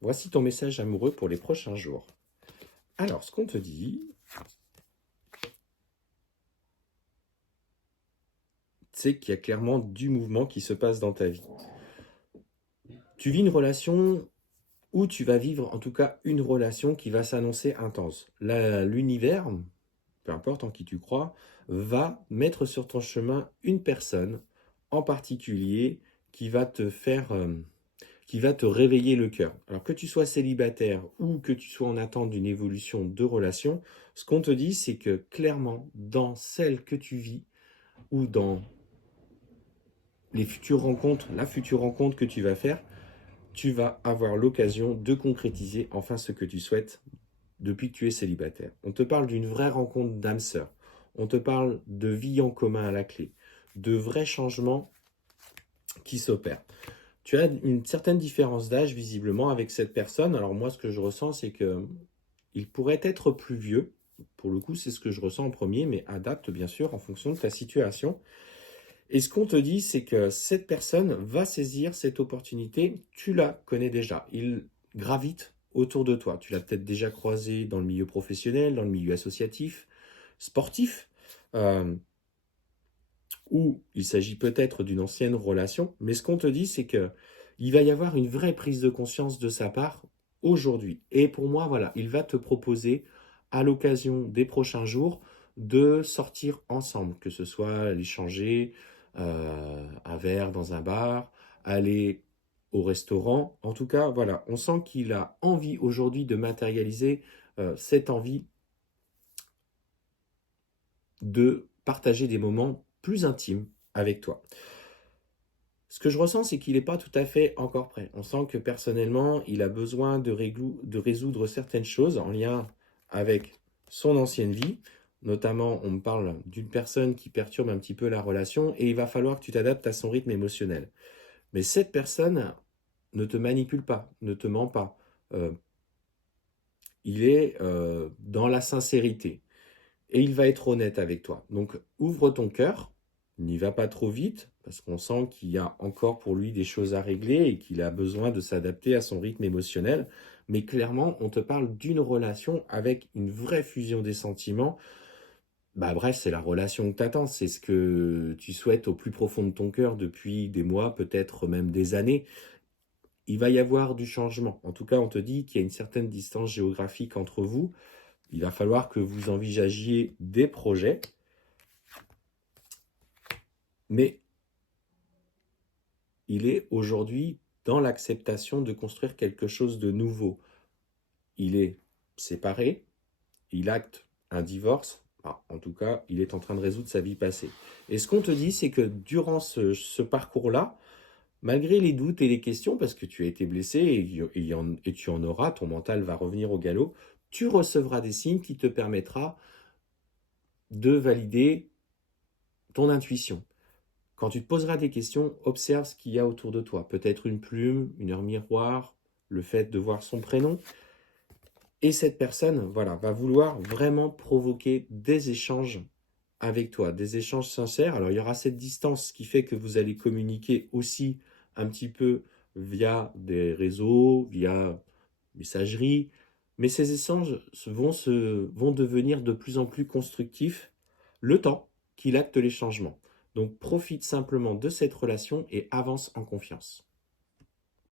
Voici ton message amoureux pour les prochains jours. Alors, ce qu'on te dit, c'est qu'il y a clairement du mouvement qui se passe dans ta vie. Tu vis une relation ou tu vas vivre en tout cas une relation qui va s'annoncer intense. L'univers, peu importe en qui tu crois, va mettre sur ton chemin une personne en particulier qui va te faire, qui va te réveiller le cœur. Alors que tu sois célibataire ou que tu sois en attente d'une évolution de relation, ce qu'on te dit, c'est que clairement, dans celle que tu vis ou dans les futures rencontres, la future rencontre que tu vas faire, tu vas avoir l'occasion de concrétiser enfin ce que tu souhaites depuis que tu es célibataire. On te parle d'une vraie rencontre d'âme sœur. On te parle de vie en commun à la clé, de vrais changements qui s'opèrent. Tu as une certaine différence d'âge visiblement avec cette personne. Alors moi, ce que je ressens, c'est que il pourrait être plus vieux. Pour le coup, c'est ce que je ressens en premier, mais adapte bien sûr en fonction de ta situation. Et ce qu'on te dit, c'est que cette personne va saisir cette opportunité. Tu la connais déjà. Il gravite autour de toi. Tu l'as peut-être déjà croisé dans le milieu professionnel, dans le milieu associatif, sportif, euh, ou il s'agit peut-être d'une ancienne relation. Mais ce qu'on te dit, c'est que il va y avoir une vraie prise de conscience de sa part aujourd'hui. Et pour moi, voilà, il va te proposer à l'occasion des prochains jours de sortir ensemble, que ce soit aller changer un verre dans un bar, aller au restaurant. En tout cas, voilà, on sent qu'il a envie aujourd'hui de matérialiser cette envie de partager des moments plus intimes avec toi. Ce que je ressens, c'est qu'il n'est pas tout à fait encore prêt. On sent que personnellement, il a besoin de résoudre certaines choses en lien avec son ancienne vie. Notamment, on me parle d'une personne qui perturbe un petit peu la relation et il va falloir que tu t'adaptes à son rythme émotionnel. Mais cette personne ne te manipule pas, ne te ment pas. Euh, il est dans la sincérité et il va être honnête avec toi. Donc, ouvre ton cœur, n'y va pas trop vite, parce qu'on sent qu'il y a encore pour lui des choses à régler et qu'il a besoin de s'adapter à son rythme émotionnel. Mais clairement, on te parle d'une relation avec une vraie fusion des sentiments. Bah bref, c'est la relation que tu attends, c'est ce que tu souhaites au plus profond de ton cœur depuis des mois, peut-être même des années. Il va y avoir du changement. En tout cas, on te dit qu'il y a une certaine distance géographique entre vous. Il va falloir que vous envisagiez des projets, mais il est aujourd'hui dans l'acceptation de construire quelque chose de nouveau. Il est séparé, il acte un divorce, en tout cas, il est en train de résoudre sa vie passée. Et ce qu'on te dit, c'est que durant ce parcours-là, malgré les doutes et les questions, parce que tu as été blessé et tu en auras, ton mental va revenir au galop, tu recevras des signes qui te permettra de valider ton intuition. Quand tu te poseras des questions, observe ce qu'il y a autour de toi. Peut-être une plume, une heure miroir, le fait de voir son prénom. Et cette personne, voilà, va vouloir vraiment provoquer des échanges avec toi, des échanges sincères. Alors, il y aura cette distance qui fait que vous allez communiquer aussi un petit peu via des réseaux, via messagerie. Mais ces échanges vont devenir de plus en plus constructifs le temps qu'il acte les changements. Donc profite simplement de cette relation et avance en confiance.